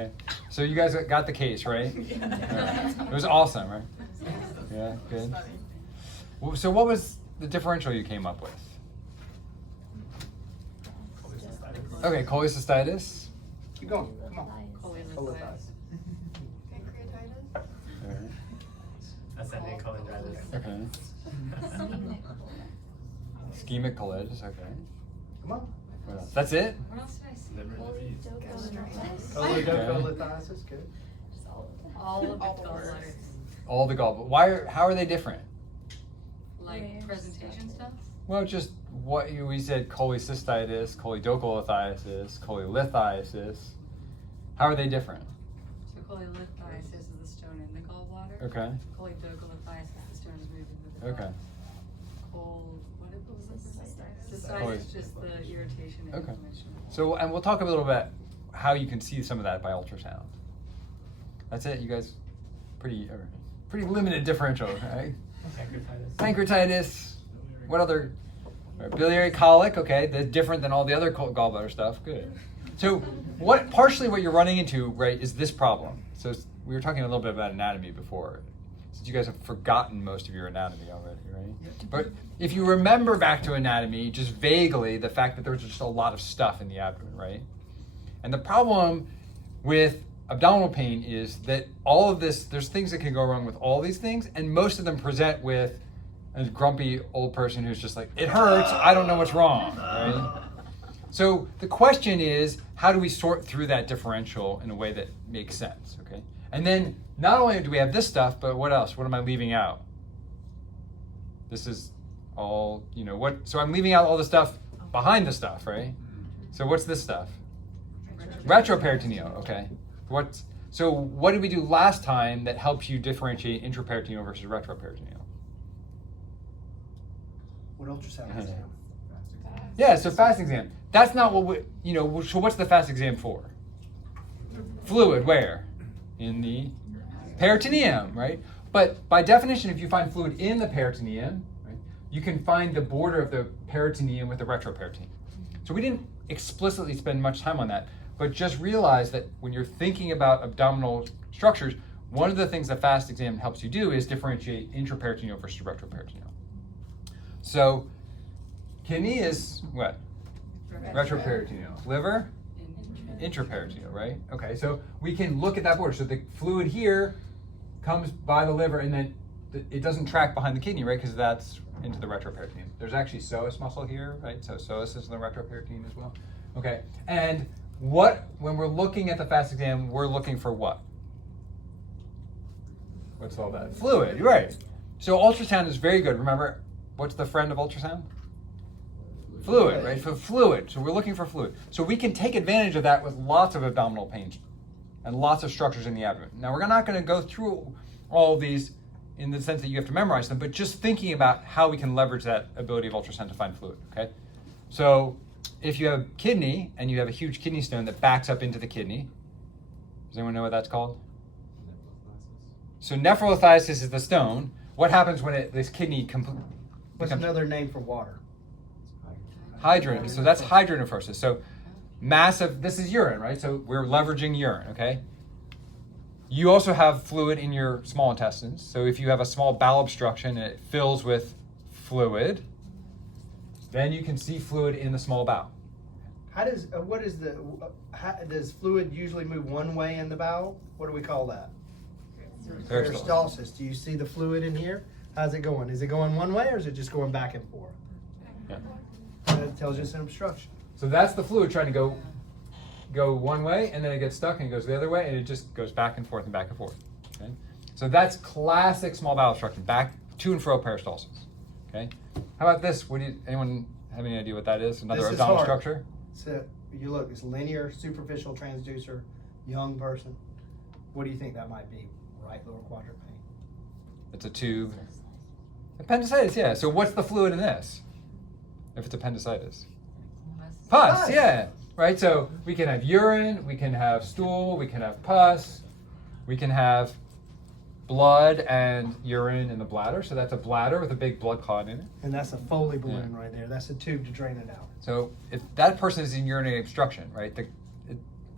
Okay. So you guys got the case, right? Yeah. It was awesome, right? Yeah, good. So what was the differential you came up with? Okay, cholecystitis. Keep going. Come on. Pancreatitis. Ascending cholangitis. Okay. Ischemic colitis. Okay. Come on. What else? That's it? What else did I say? Choledocholithiasis. Good. All of the gallbladders. All the gallbladders. How are they different? Like presentation stuff? Well, just what we said: cholecystitis, choledocholithiasis, cholelithiasis. How are they different? So cholelithiasis is the stone in the gallbladder. Okay. Choledocholithiasis is the stone is moving with the Okay. What was it? Cystitis is just the irritation and Okay. inflammation. So, and we'll talk a little bit how you can see some of that by ultrasound. That's it, you guys. Pretty limited differential, right? Pancreatitis. What other? Biliary colic. Okay, that's different than all the other gallbladder stuff. Good. So, partially what you're running into, right, is this problem. So we were talking a little bit about anatomy before. Since you guys have forgotten most of your anatomy already, right? But if you remember back to anatomy, just vaguely, the fact that there's just a lot of stuff in the abdomen, right? And the problem with abdominal pain is that all of this, there's things that can go wrong with all these things, and most of them present with a grumpy old person who's just like, it hurts, I don't know what's wrong, right? So the question is, how do we sort through that differential in a way that makes sense, okay? And then not only do we have this stuff, but what else? What am I leaving out? This is all, so I'm leaving out all the stuff behind the stuff, right? So what's this stuff? Retroperitoneal, okay. So what did we do last time that helps you differentiate intraperitoneal versus retroperitoneal? What ultrasound is that? Yeah, so fast exam. That's not what so what's the fast exam for? Fluid, where? In the peritoneum, right? But by definition, if you find fluid in the peritoneum, right, you can find the border of the peritoneum with the retroperitoneum. So we didn't explicitly spend much time on that, but just realize that when you're thinking about abdominal structures, one of the things that fast exam helps you do is differentiate intraperitoneal versus retroperitoneal. So kidney is what? Retroperitoneal. Liver? Intraperitoneal, right? Okay, so we can look at that border. So the fluid here comes by the liver, and then it doesn't track behind the kidney, right? Because that's into the retroperitoneum. There's actually psoas muscle here, right? So psoas is in the retroperitoneum as well. Okay, and when we're looking at the fast exam, we're looking for what? What's all that? Fluid, right? So ultrasound is very good. Remember, what's the friend of ultrasound? Fluid, right? For fluid. So we're looking for fluid. So we can take advantage of that with lots of abdominal pain and lots of structures in the abdomen. Now, we're not going to go through all of these in the sense that you have to memorize them, but just thinking about how we can leverage that ability of ultrasound to find fluid, okay? So if you have kidney and you have a huge kidney stone that backs up into the kidney, does anyone know what that's called? So nephrolithiasis is the stone. What happens when this kidney What's another name for water? Hydrogen. So that's hydronephrosis. So massive, this is urine, right? So we're leveraging urine, okay? You also have fluid in your small intestines. So if you have a small bowel obstruction and it fills with fluid, then you can see fluid in the small bowel. Does fluid usually move one way in the bowel? What do we call that? Peristalsis. Peristalsis. Do you see the fluid in here? How's it going? Is it going one way or is it just going back and forth? Yeah. That tells you it's an obstruction. So that's the fluid trying to go one way, and then it gets stuck and it goes the other way, and it just goes back and forth and back and forth. Okay? So that's classic small bowel obstruction, back to and fro peristalsis. Okay? How about this? Anyone have any idea what that is? Another This is abdominal hard. structure? So you look, it's linear, superficial transducer, young person. What do you think that might be? Right lower quadrant pain. It's a tube. Appendicitis, yeah. So what's the fluid in this? If it's appendicitis? Pus, yeah. Right, so we can have urine, we can have stool, we can have pus, we can have blood and urine in the bladder. So that's a bladder with a big blood clot in it. And that's a Foley balloon right there. That's a tube to drain it out. So if that person is in urinary obstruction, right,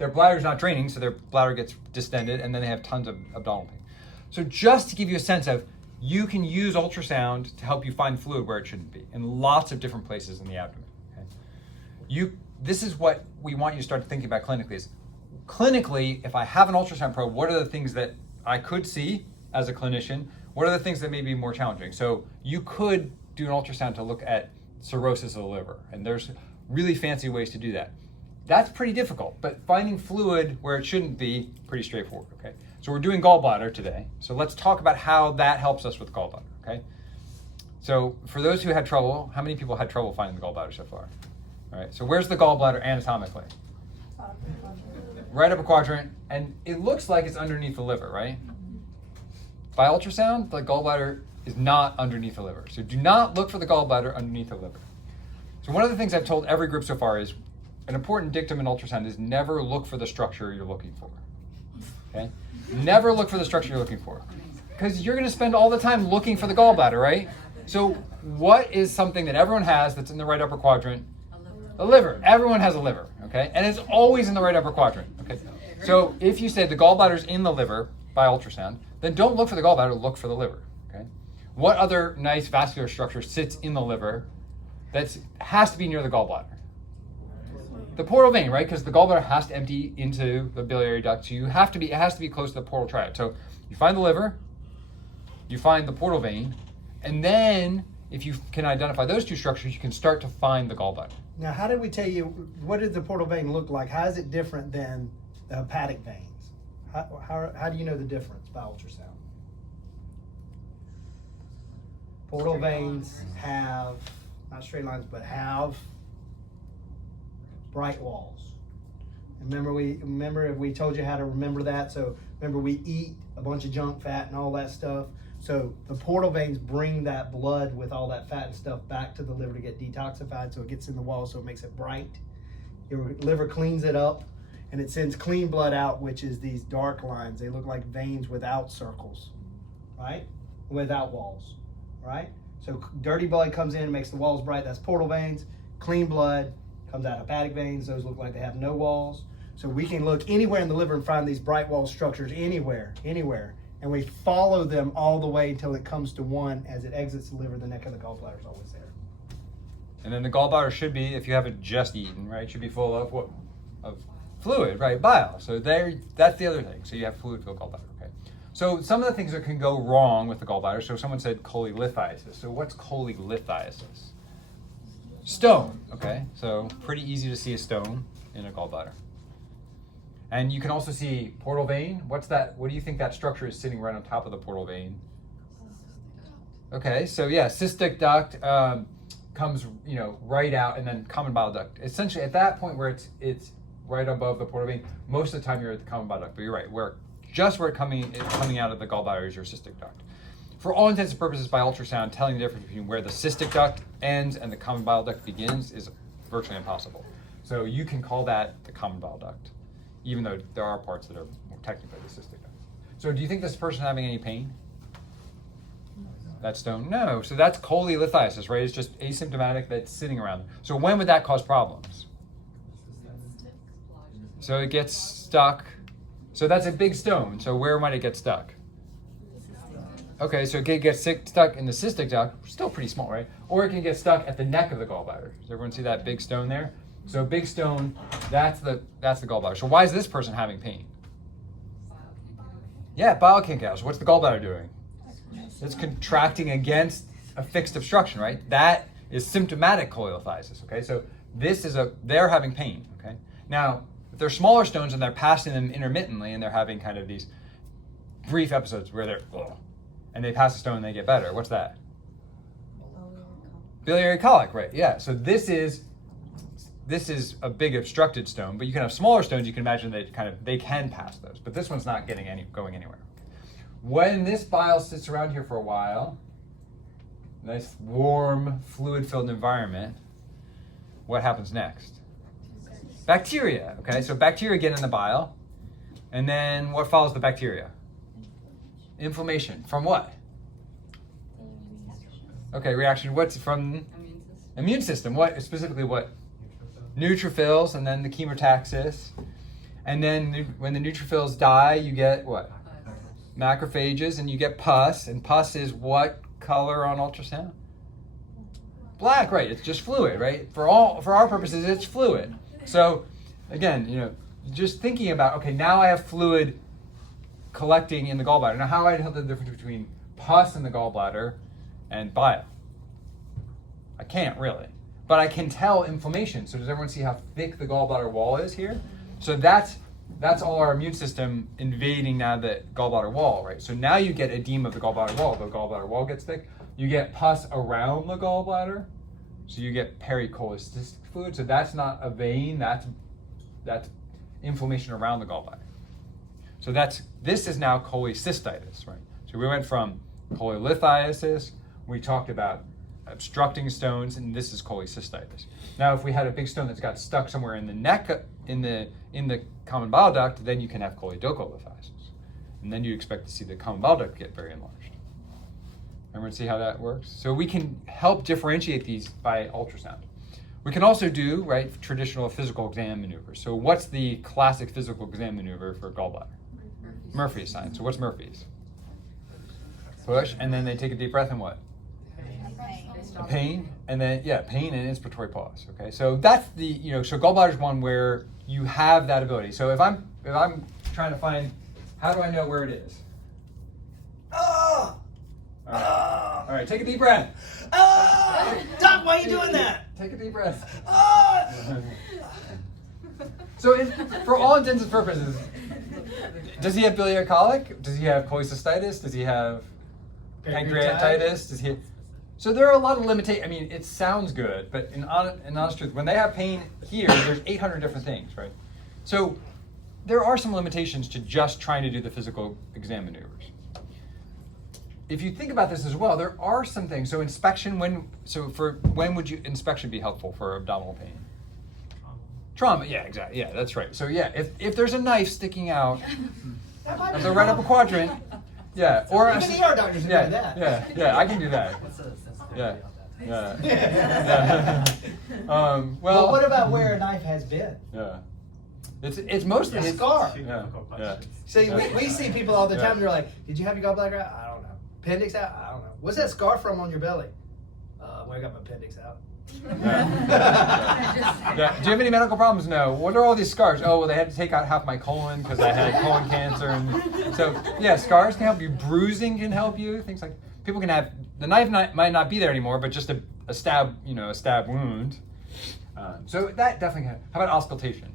their bladder's not draining, so their bladder gets distended, and then they have tons of abdominal pain. So just to give you a sense of, you can use ultrasound to help you find fluid where it shouldn't be, in lots of different places in the abdomen. Okay? This is what we want you to start thinking about clinically is, clinically, if I have an ultrasound probe, what are the things that I could see as a clinician? What are the things that may be more challenging? So you could do an ultrasound to look at cirrhosis of the liver, and there's really fancy ways to do that. That's pretty difficult, but finding fluid where it shouldn't be, pretty straightforward, okay? So we're doing gallbladder today, so let's talk about how that helps us with gallbladder, okay? So for those who had trouble, how many people had trouble finding the gallbladder so far? All right, so where's the gallbladder anatomically? Right upper quadrant, and it looks like it's underneath the liver, right? By ultrasound, the gallbladder is not underneath the liver. So do not look for the gallbladder underneath the liver. So one of the things I've told every group so far is, an important dictum in ultrasound is never look for the structure you're looking for, okay? Never look for the structure you're looking for, because you're gonna spend all the time looking for the gallbladder, right? So what is something that everyone has that's in the right upper quadrant? A liver. Everyone has a liver, okay? And it's always in the right upper quadrant, okay? So if you say the gallbladder's in the liver by ultrasound, then don't look for the gallbladder, look for the liver, okay? What other nice vascular structure sits in the liver that has to be near the gallbladder? The portal vein, right? Because the gallbladder has to empty into the biliary duct, so it has to be close to the portal triad. So you find the liver, you find the portal vein, and then if you can identify those two structures, you can start to find the gallbladder. Now, how did we tell you, what did the portal vein look like? How is it different than the hepatic veins? How do you know the difference by ultrasound? Portal veins have, not straight lines, but have bright walls. And remember we told you how to remember that. So remember, we eat a bunch of junk fat and all that stuff. So the portal veins bring that blood with all that fat and stuff back to the liver to get detoxified, so it gets in the wall, so it makes it bright. Your liver cleans it up, and it sends clean blood out, which is these dark lines. They look like veins without circles, right? Without walls, right? So dirty blood comes in and makes the walls bright. That's portal veins. Clean blood comes out hepatic veins. Those look like they have no walls. So we can look anywhere in the liver and find these bright wall structures anywhere. And we follow them all the way until it comes to one. As it exits the liver, the neck of the gallbladder is always there. And then the gallbladder should be, if you haven't just eaten, right, should be full of what? Of fluid, right, bile. So that's the other thing. So you have fluid-filled gallbladder, okay? So some of the things that can go wrong with the gallbladder, so someone said cholelithiasis. So what's cholelithiasis? Stone, okay? So pretty easy to see a stone in a gallbladder. And you can also see portal vein. What's that? What do you think that structure is sitting right on top of the portal vein? Okay, so yeah, cystic duct comes, right out, and then common bile duct. Essentially, at that point where it's right above the portal vein, most of the time you're at the common bile duct. But you're right, where it's coming out of the gallbladder is your cystic duct. For all intents and purposes, by ultrasound, telling the difference between where the cystic duct ends and the common bile duct begins is virtually impossible. So you can call that the common bile duct, even though there are parts that are more technically the cystic duct. So do you think this person having any pain? That stone? No. So that's cholelithiasis, right? It's just asymptomatic, that's sitting around. So when would that cause problems? So it gets stuck. So that's a big stone. So where might it get stuck? Okay, so it can get stuck in the cystic duct, still pretty small, right? Or it can get stuck at the neck of the gallbladder. Does everyone see that big stone there? So big stone, that's the gallbladder. So why is this person having pain? Yeah, bile kinkouts. What's the gallbladder doing? It's contracting against a fixed obstruction, right? That is symptomatic cholelithiasis, okay? So they're having pain, okay? Now, if they're smaller stones and they're passing them intermittently and they're having kind of these brief episodes where they're, and they pass a stone and they get better, what's that? Biliary colic, right? Yeah, so this is a big obstructed stone, but you can have smaller stones. You can imagine that they can pass those, but this one's not going anywhere. When this bile sits around here for a while, nice warm fluid-filled environment, what happens next? Bacteria. Okay, so bacteria get in the bile, and then what follows the bacteria? Inflammation. From what? Okay, reaction. What's from? Immune system. What specifically? What? Neutrophils, and then the chemotaxis, And then when the neutrophils die, you get what? Macrophages, and you get pus. And pus is what color on ultrasound? Black, right? It's just fluid, right? For our purposes, it's fluid. So again, just thinking about, okay, now I have fluid collecting in the gallbladder. Now, how do I tell the difference between pus in the gallbladder and bile? I can't really, but I can tell inflammation. So does everyone see how thick the gallbladder wall is here? So that's all our immune system invading now the gallbladder wall, right? So now you get edema of the gallbladder wall. The gallbladder wall gets thick. You get pus around the gallbladder. So you get pericholecystic fluid. So that's not a vein. That's inflammation around the gallbladder. So this is now cholecystitis, right? So we went from cholelithiasis. We talked about obstructing stones, and this is cholecystitis. Now, if we had a big stone that's got stuck somewhere in the neck, in the common bile duct, then you can have choledocholithiasis, and then you expect to see the common bile duct get very enlarged. Everyone see how that works? So we can help differentiate these by ultrasound. We can also do, right, traditional physical exam maneuvers. So what's the classic physical exam maneuver for gallbladder? Murphy's sign. So what's Murphy's? Push, and then they take a deep breath and what? A pain, and then pain and inspiratory pause. Okay, so that's the so gallbladder is one where you have that ability. So if I'm trying to find, how do I know where it is? All right, take a deep breath. Doc, why are you doing that? Take a deep breath. So for all intents and purposes, does he have biliary colic? Does he have cholecystitis? Does he have pancreatitis? Does he? So there are a lot of limitations. I mean, it sounds good, but in honest truth, when they have pain here, there's 800 different things, right? So there are some limitations to just trying to do the physical exam maneuvers. If you think about this as well, there are some things. So inspection, when would inspection be helpful for abdominal pain? Trauma, yeah, exactly. Yeah, that's right. So yeah, if there's a knife sticking out of the right upper quadrant, yeah, or even ER doctors can do that. Yeah, I can do that. Yeah. Well, what about where a knife has been? Yeah. It's mostly a scar. Yeah. See, we see people all the time. They're like, "Did you have your gallbladder out? I don't know. Appendix out? I don't know. What's that scar from on your belly? When I got my appendix out." Yeah. Do you have any medical problems? No. What are all these scars? Oh, well, they had to take out half my colon because I had colon cancer, and so yeah, scars can help you. Bruising can help you. Things like people can have the knife might not be there anymore, but just a stab, a stab wound. So that definitely can. How about auscultation?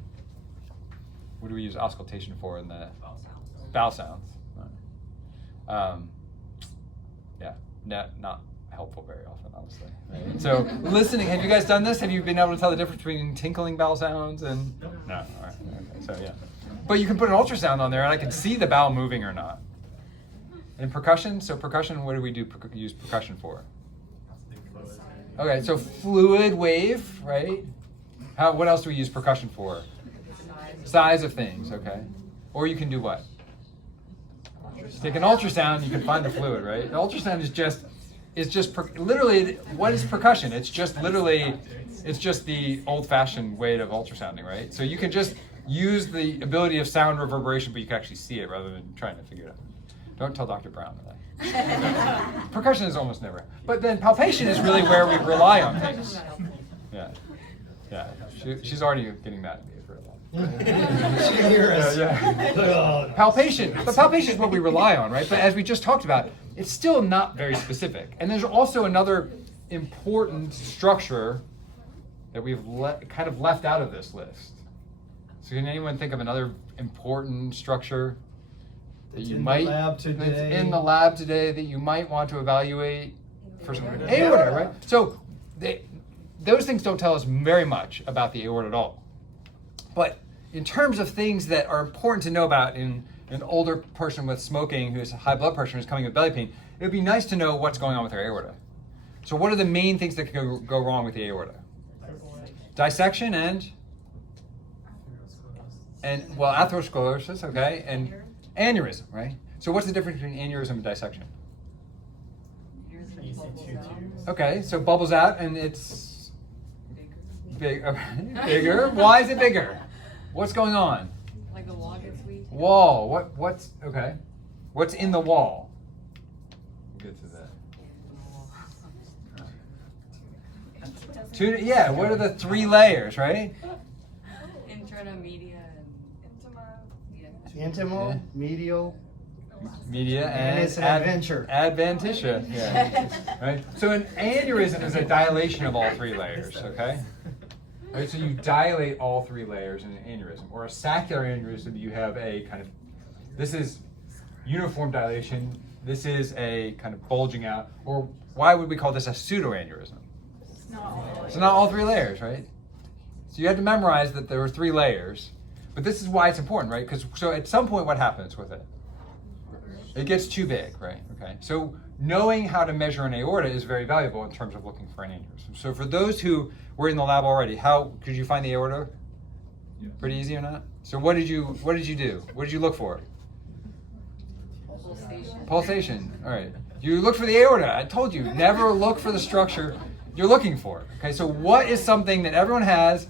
What do we use auscultation for in the bowel sounds? Not helpful very often, honestly. Right? So listening, have you guys done this? Have you been able to tell the difference between tinkling bowel sounds and no? All right. Okay. So yeah, but you can put an ultrasound on there, and I can see the bowel moving or not. And percussion. So percussion, what do we use percussion for? Okay, so fluid wave, right? What else do we use percussion for? Size of things, okay. Or you can do what? Take an ultrasound, you can find the fluid, right? The ultrasound is just literally, what is percussion? It's just the old-fashioned way of ultrasounding, right? So you can just use the ability of sound reverberation, but you can actually see it rather than trying to figure it out. Don't tell Dr. Brown that. Percussion is almost never. But then palpation is really where we rely on things. Yeah. She's already getting mad at me for a while. She can hear us. Yeah. Palpation. But palpation is what we rely on, right? But as we just talked about, it's still not very specific. And there's also another important structure that we've kind of left out of this list. So can anyone think of another important structure that you might that's in the lab today that you might want to evaluate for some aorta, right? So those things don't tell us very much about the aorta at all. But in terms of things that are important to know about in an older person with smoking who has high blood pressure and is coming with belly pain, it would be nice to know what's going on with their aorta. So what are the main things that can go wrong with the aorta? Dissection and atherosclerosis, okay, and aneurysm, right? So what's the difference between aneurysm and dissection? Okay, so bubbles out and it's bigger. Why is it bigger? What's going on? Like Wall. What's okay? What's in the wall? We'll get to that. Yeah. What are the 3 layers, right? Interna, media, and Intimal, medial, media, and it's an adventure. Adventitia. Yeah. Right. So an aneurysm is a dilation of all 3 layers. Okay. Right, so you dilate all 3 layers in an aneurysm, or a saccular aneurysm. You have a kind of, this is uniform dilation. This is a kind of bulging out. Or why would we call this a pseudoaneurysm? It's not all 3 layers, right? So you had to memorize that there were 3 layers, but this is why it's important, right? Because so at some point, what happens with it? It gets too big, right? Okay. So knowing how to measure an aorta is very valuable in terms of looking for an aneurysm. So for those who were in the lab already, how could you find the aorta? Yeah. Pretty easy or not? So what did you do? What did you look for? pulsation. Pulsation. All right. You look for the aorta. I told you, never look for the structure you're looking for. Okay. So what is something that everyone has?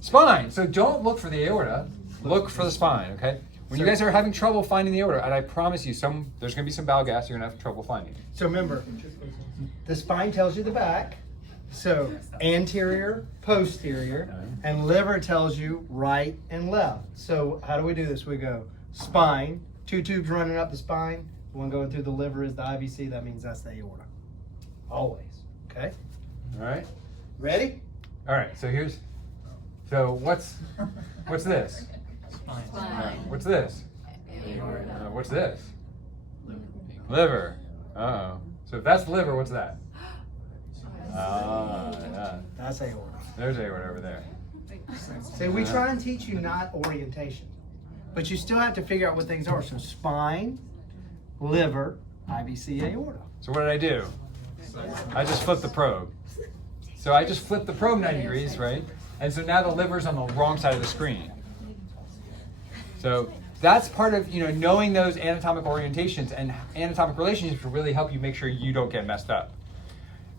Spine. So don't look for the aorta. Look for the spine. Okay. When you guys are having trouble finding the aorta, and I promise you, there's going to be some bowel gas you're going to have trouble finding. So remember, the spine tells you the back. So anterior, posterior, and liver tells you right and left. So how do we do this? We go spine, 2 tubes running up the spine. One going through the liver is the IVC. That means that's the aorta. Always. Okay. All right. Ready? All right. So what's this? Spine. What's this? Aorta. What's this? Liver. Uh-oh. So if that's liver, what's that? Yeah. That's aorta. There's aorta over there. See, we try and teach you not orientation, but you still have to figure out what things are. So spine, liver, IVC, aorta. So what did I do? I just flipped the probe. So I just flipped the probe 90 degrees, right? And so now the liver's on the wrong side of the screen. So that's part of knowing those anatomic orientations and anatomic relationships will really help you make sure you don't get messed up.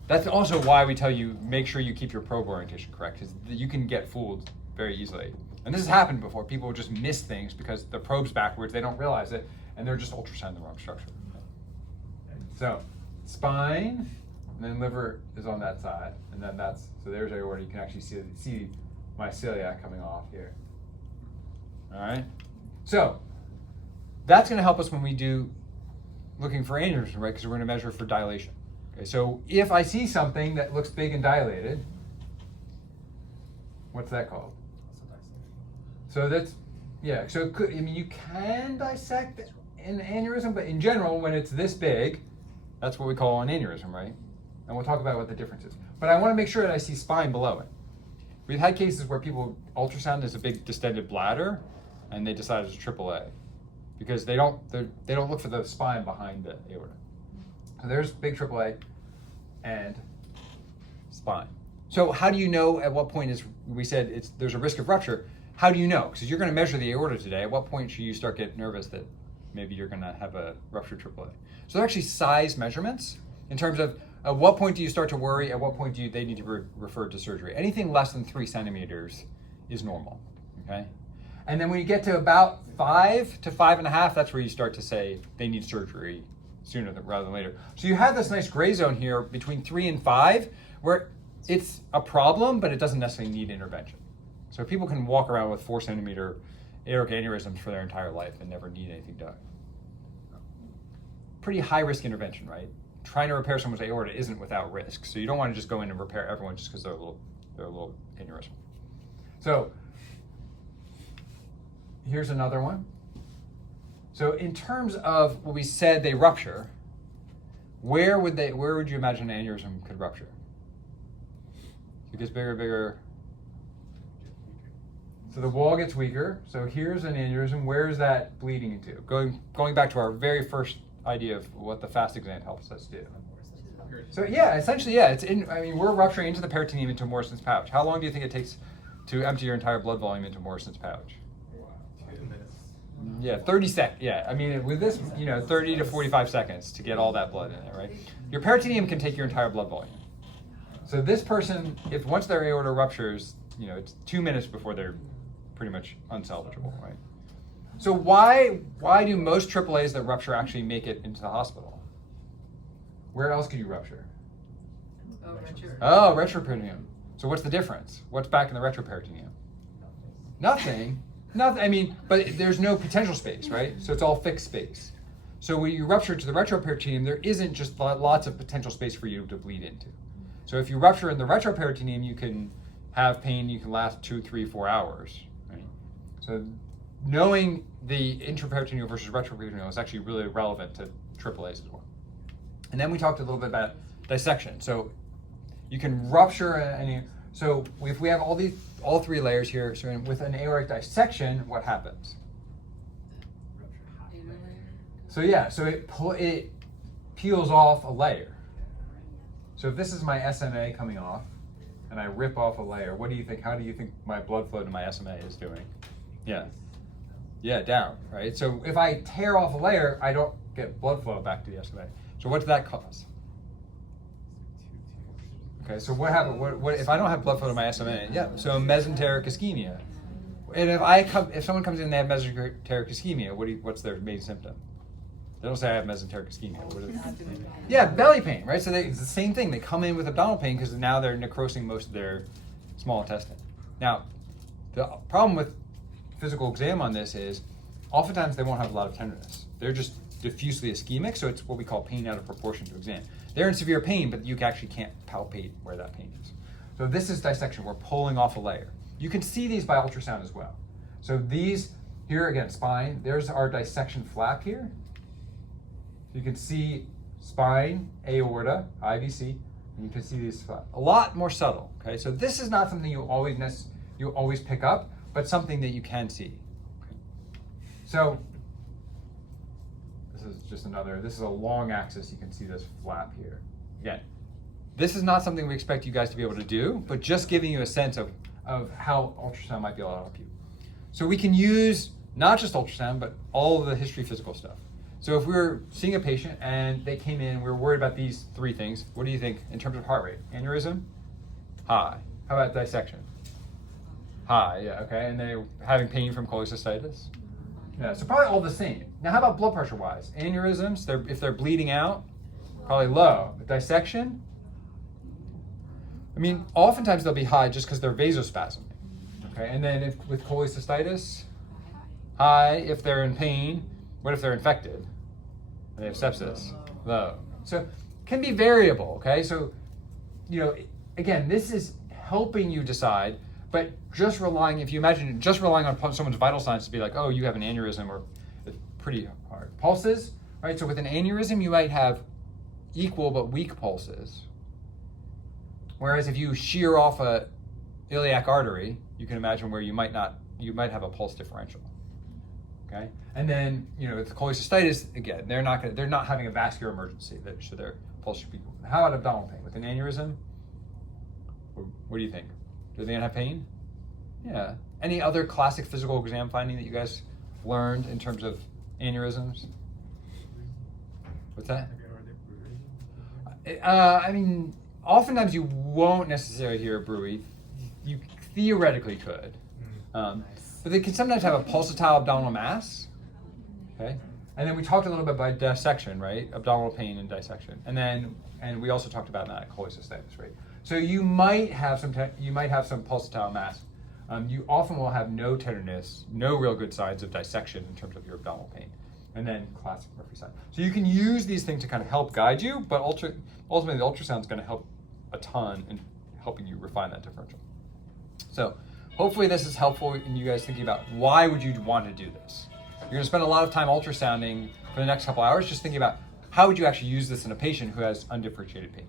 That's also why we tell you make sure you keep your probe orientation correct, because you can get fooled very easily. And this has happened before. People just miss things because the probe's backwards, they don't realize it, and they're just ultrasounding the wrong structure. So spine, and then liver is on that side, and then so there's aorta. You can actually see my celiac coming off here. All right. So that's going to help us when we do looking for aneurysm, right? Because we're going to measure for dilation. Okay. So if I see something that looks big and dilated, what's that called? So that's So you can dissect an aneurysm, but in general, when it's this big, that's what we call an aneurysm, right? And we'll talk about what the difference is. But I want to make sure that I see spine below it. We've had cases where people ultrasound as a big distended bladder, and they decide it's AAA because they don't look for the spine behind the aorta. So there's big AAA and spine. So how do you know at what point we said there's a risk of rupture? How do you know? Because you're going to measure the aorta today. At what point should you start getting nervous that maybe you're going to have a ruptured AAA? So they're actually size measurements in terms of at what point do you start to worry? At what point do they need to be referred to surgery? Anything less than 3 centimeters is normal. Okay. And then when you get to about 5 to 5.5, that's where you start to say they need surgery sooner rather than later. So you have this nice gray zone here between 3 and 5 where it's a problem, but it doesn't necessarily need intervention. So people can walk around with 4 centimeter aortic aneurysms for their entire life and never need anything done. Pretty high risk intervention, right? Trying to repair someone's aorta isn't without risk. So you don't want to just go in and repair everyone just because they're a little aneurysm. So here's another one. So in terms of what we said they rupture, where would you imagine an aneurysm could rupture? It gets bigger, bigger. So the wall gets weaker. So here's an aneurysm. Where is that bleeding into? Going back to our very first idea of what the fast exam helps us do. So essentially, it's we're rupturing into the peritoneum into Morrison's pouch. How long do you think it takes to empty your entire blood volume into Morrison's pouch? 2 minutes. Yeah, 30 seconds. Yeah, with this, 30 to 45 seconds to get all that blood in there, right? Your peritoneum can take your entire blood volume. So this person, if once their aorta ruptures, it's 2 minutes before they're pretty much unsalvageable, right? So why do most AAAs that rupture actually make it into the hospital? Where else could you rupture? Oh, retroperitoneum. So what's the difference? What's back in the retroperitoneum? Nothing. Nothing. I mean, but there's no potential space, right? So it's all fixed space. So when you rupture to the retroperitoneum, there isn't just lots of potential space for you to bleed into. So if you rupture in the retroperitoneum, you can have pain. You can last 2, 3, 4 hours, right? So knowing the intraperitoneal versus retroperitoneal is actually really relevant to AAAs as well. And then we talked a little bit about dissection. So you can rupture any. So if we have all 3 layers here, so with an aortic dissection, what happens? So yeah, so it peels off a layer. So if this is my SMA coming off, and I rip off a layer, what do you think? How do you think my blood flow to my SMA is doing? Yeah, down, right? So if I tear off a layer, I don't get blood flow back to the SMA. So what does that cause? Okay, so what happened? What if I don't have blood flow to my SMA? Yeah, so mesenteric ischemia. And if someone comes in and they have mesenteric ischemia, what's their main symptom? They don't say I have mesenteric ischemia. What is it? Yeah, belly pain, right? So it's the same thing. They come in with abdominal pain because now they're necrosing most of their small intestine. Now, the problem with physical exam on this is oftentimes they won't have a lot of tenderness. They're just diffusely ischemic, so it's what we call pain out of proportion to exam. They're in severe pain, but you actually can't palpate where that pain is. So this is dissection. We're pulling off a layer. You can see these by ultrasound as well. So these, here again, spine, there's our dissection flap here. You can see spine, aorta, IVC, and you can see these flap. A lot more subtle, okay? So this is not something you always pick up, but something that you can see. Okay. So this is a long axis. You can see this flap here. Again, this is not something we expect you guys to be able to do, but just giving you a sense of how ultrasound might be able to help you. So we can use not just ultrasound, but all of the history physical stuff. So if we were seeing a patient and they came in, we were worried about these 3 things. What do you think in terms of heart rate? Aneurysm? High. How about dissection? High, yeah, okay. And they're having pain from cholecystitis? Yeah, so probably all the same. Now how about blood pressure wise? Aneurysms, if they're bleeding out, probably low. But dissection? I mean, oftentimes they'll be high just because they're vasospasming. Okay, and then with cholecystitis, high if they're in pain. What if they're infected? And they have sepsis? Low. So can be variable, okay? So, again, this is helping you decide, but if you imagine just relying on someone's vital signs to be like, oh, you have an aneurysm, or it's pretty hard. Pulses, right? So with an aneurysm, you might have equal but weak pulses. Whereas if you shear off a iliac artery, you can imagine where you might have a pulse differential. Okay, and then with cholecystitis, again, they're not having a vascular emergency, so their pulse should be. How about abdominal pain with an aneurysm? What do you think? Do they have pain? Yeah. Any other classic physical exam finding that you guys learned in terms of aneurysms? What's that? I mean, oftentimes you won't necessarily hear a bruit. You theoretically could. But they can sometimes have a pulsatile abdominal mass, okay? And then we talked a little bit about dissection, right? Abdominal pain and dissection. And we also talked about that cholecystitis, right? So you might have some pulsatile mass. You often will have no tenderness, no real good signs of dissection in terms of your abdominal pain. And then classic Murphy sign. So you can use these things to kind of help guide you, but ultimately the ultrasound is going to help a ton in helping you refine that differential. So hopefully this is helpful in you guys thinking about why would you want to do this. You're going to spend a lot of time ultrasounding for the next couple hours just thinking about how would you actually use this in a patient who has undifferentiated pain.